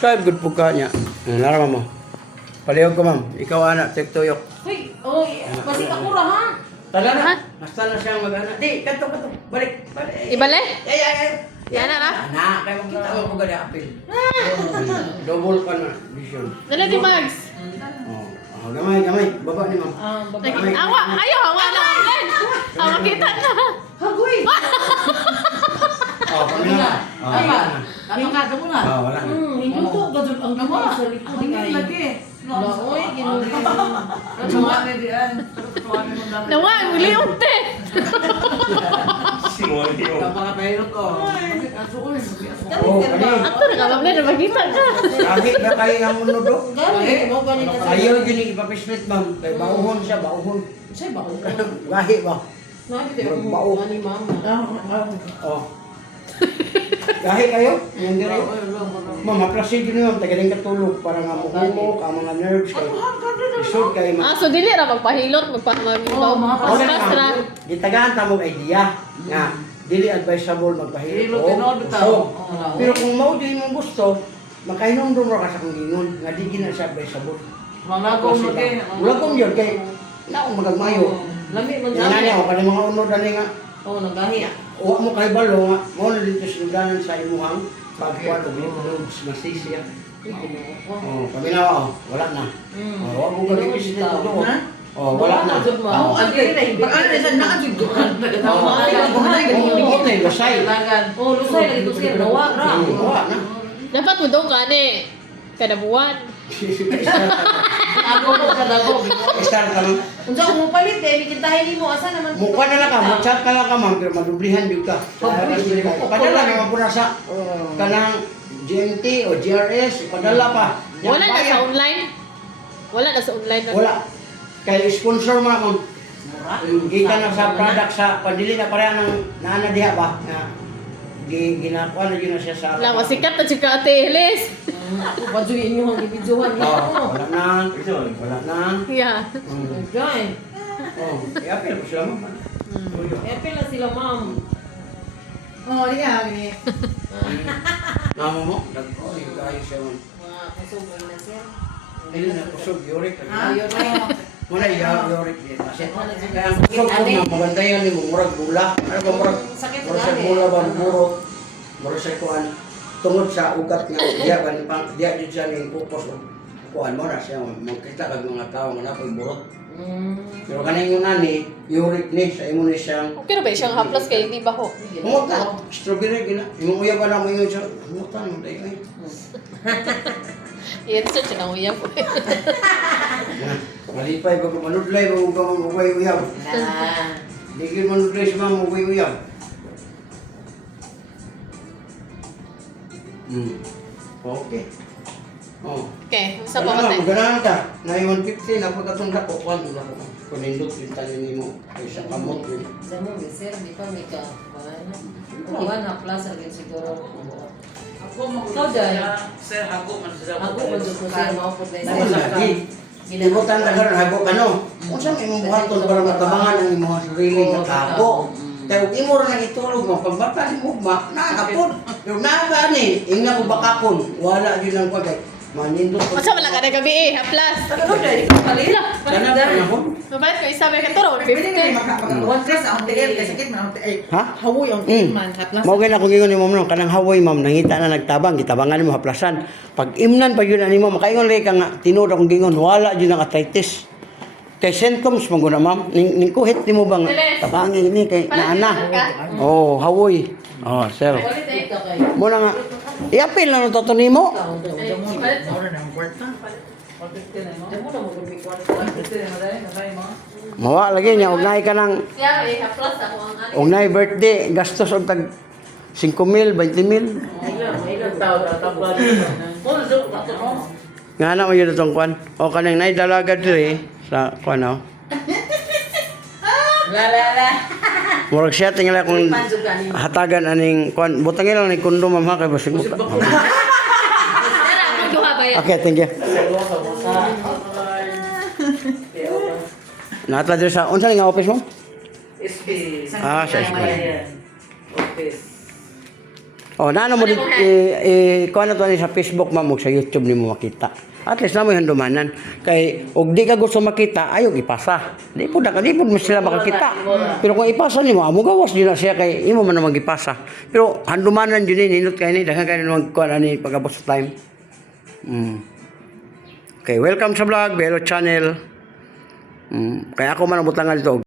Subscribe good po ka niya. Naraman mo. Palihog ko ma'am. Ikaw anak, tiktuyok. Uy, oh, kasi ako ra ha. Tala na. Ha? Basta na siyang mag-anak. Di, kanto. Balik. Ibalik? Ay. Yan na na. Anak, kaya makita mo kung gani apil. Double ka na. Vision. Dala di Mags. Oh, gamay. Baba ni ma'am. Awa, ayaw, hawa na agad. Awa kita na. Hagoy. Oh, kami na. Oh, Ay, wala na. ano ka mo na? Oh, wala na. Hinto gadul ang gamay sa likod kay. Lagi. Oy, ginulo. Sama na diyan. Nawa, uli unti. Mga pahirot ko. Oh, kami. Ato na ka, ma'am na magkita ka. Lagi na kayo ang unodo. Gali, mo ba ni kasi? Ayaw yun yung ipapislit ma'am. Kay bauhon siya, bauhon. Say ba ko? Gahi ba? Nakita ko ani mama. Oh. Gahi kayo? Yan din kayo? Ma'am, maplasid yun yun. Tagaling katulog para nga muhumok, ang mga nerves kayo. Isod kayo Ah, so dili ra magpahilot, magpaspas ra. Gitagahan ta mo idea nga dili advisable magpahilot Hilot, o tinood ta. usog. Pero kung mao di mo gusto, makainom dum ra ka sa kong gingon nga di gina siya advisable. Mga ko mo kay. Wala kong yun kay naong magagmayo. Lami man Yan na o kanang mga unod ani nga Oh, nagahi. uwa mo kay balo nga mo na dito sinugdanan sa imuhang pagkuan og loops masisya. Oh, kami na wala na. Oh, wag mo kami bisita doon. Oh, wala na. Oh, adi na hindi. Ano sa nakajud ko. Oh, okay, lusay. Oh, lusay lagi to siya nawa ra. Wala na. Dapat mo daw ka ni kada buwan. Ako mo kada go. Start ka lang. Unsa mo palit eh, bikintahin mo asa naman. Mukha na lang ka, mag-chat ka lang ka ma'am, pero madublihan din ka. Padala naman po na sa kanang GMT o GRS, padala pa. Wala na sa online. Wala na sa online. Wala. Kaya sponsor ma'am. Gika na sa product sa pandili na pareha ng naana diha ba? Ginakuha na yun na siya sa... Wala, masikat na chika Ate Elis. Ako ba juin niyo ang ibidyohan niyo? Wala na. Wala na. Yeah. Join. Oh, i-appeal po sila ma'am. Epil na sila ma'am. Oh, iya gini. Mama mo? Nag-oh, yung kayo siya ma'am. Kasubay na siya. Hindi na kusog, yurik. Ayun na. Muna yurik din. Kasi kaya kusog ko ma'am, mabantayan ni mo, murag bula. Ano ba murag? Sakit Murag sa gani. bula ba, murag. Murag sa kuhan. Tungod sa ugat nga, diya din siya ng pupos. Kuhan mo na siya, magkita kag mga tao nga na po burot. Pero kaning yung nani, yurik ni, sa imo ni siyang Okay na ba siyang haplas kay hindi ba ho? Umutan, strawberry gina. Yung uya ba lang mo yun siya? Umutan, dahil kayo. I-answer siya ng uyab. Malipay ba kung manudlay ba kung kung mugay uyab? Na. Digil manudlay siya mga mugay uyab. Okay. Oh. Okay, isa pa kasi. Ganahan ka. Na yung 150 na pagkatunda ko. Kwan na ko. Kung nindot yung tanin mo. Ay siya kamot yun. Sa mo, sir, di pa may ka. Wala na plus again siguro. Ikaw dyan. Sir, ako man sa Ako ba dyan ko sir, maupod na Dahil isa. lagi. Ginibutan na karon hago ka no. Kung saan imong buhaton para matabangan ang imong sarili nga kago. Kaya kung imo ra itulog mo, pagbata ni mo, nakapon. Yung nakagani, ingna ko bakapon. Wala din lang ko kay manindot ko. Masa wala ka na gabi eh, haplas. Ano dyan? Ikaw palit? Sana panahon. Mabalit ko isa ba ka turo, 50. One class ang tiil kay sakit man ay Ha? hawoy ang tiil man hatlas. Mao gina kung ingon ni ma'am no, kanang Hawaii ma'am nangita na nagtabang, gitabangan mo haplasan. Pag imnan pa yun ani mo, makaingon lay ka nga tinuod akong gingon, wala jud ang arthritis. Kay symptoms mo guna ma'am, ning kuhit nimo bang tabangin ni kay naana. Oh, Hawaii. Oh, sir. Mo na nga. I-appeal na no toto nimo. Ora na ang kwarta. Mawa lagi niya ugnay ka nang Siya eh, haplas ako ang ano. ugnay birthday, gastos og tag 5,000, 20,000. Nga na mo yun itong kwan. O kanang naidalaga diri sa kwan o. La. Murag siya tingala kung hatagan aning kwan. Butangin lang ni kundo ma'am ha kay basig mo. Tara, ako duha ba yan? Okay, thank you. Natla diri sa unsa nga office mo? SP. Ah, sa SP. Office. Oh, nano mo kuha na to ni sa Facebook ma'am ug sa YouTube nimo makita. At least na mo handumanan. Kay og di ka gusto makita, ayo ipasa. Di pud mo sila makakita. Pero kung ipasa nimo, amo gawas din na siya kay imo man naman ipasa. Pero handumanan jud ni nindot kay ni daghan kay naman kuha ni pagabot sa time. Okay, welcome sa vlog, Belo Channel. Kaya ako man ang butangan dito.